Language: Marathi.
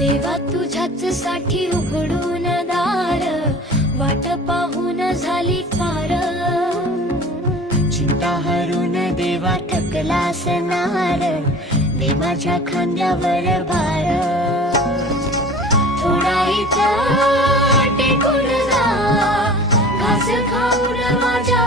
देवा तुझ्याच साठी उघडून दार, वाट पाहून झाली फार. चिंता हरून देवा थकला असणार, दे माझ्या खांद्यावर भार. थोडा इथं टेकून जा, घास खाऊन माझ्या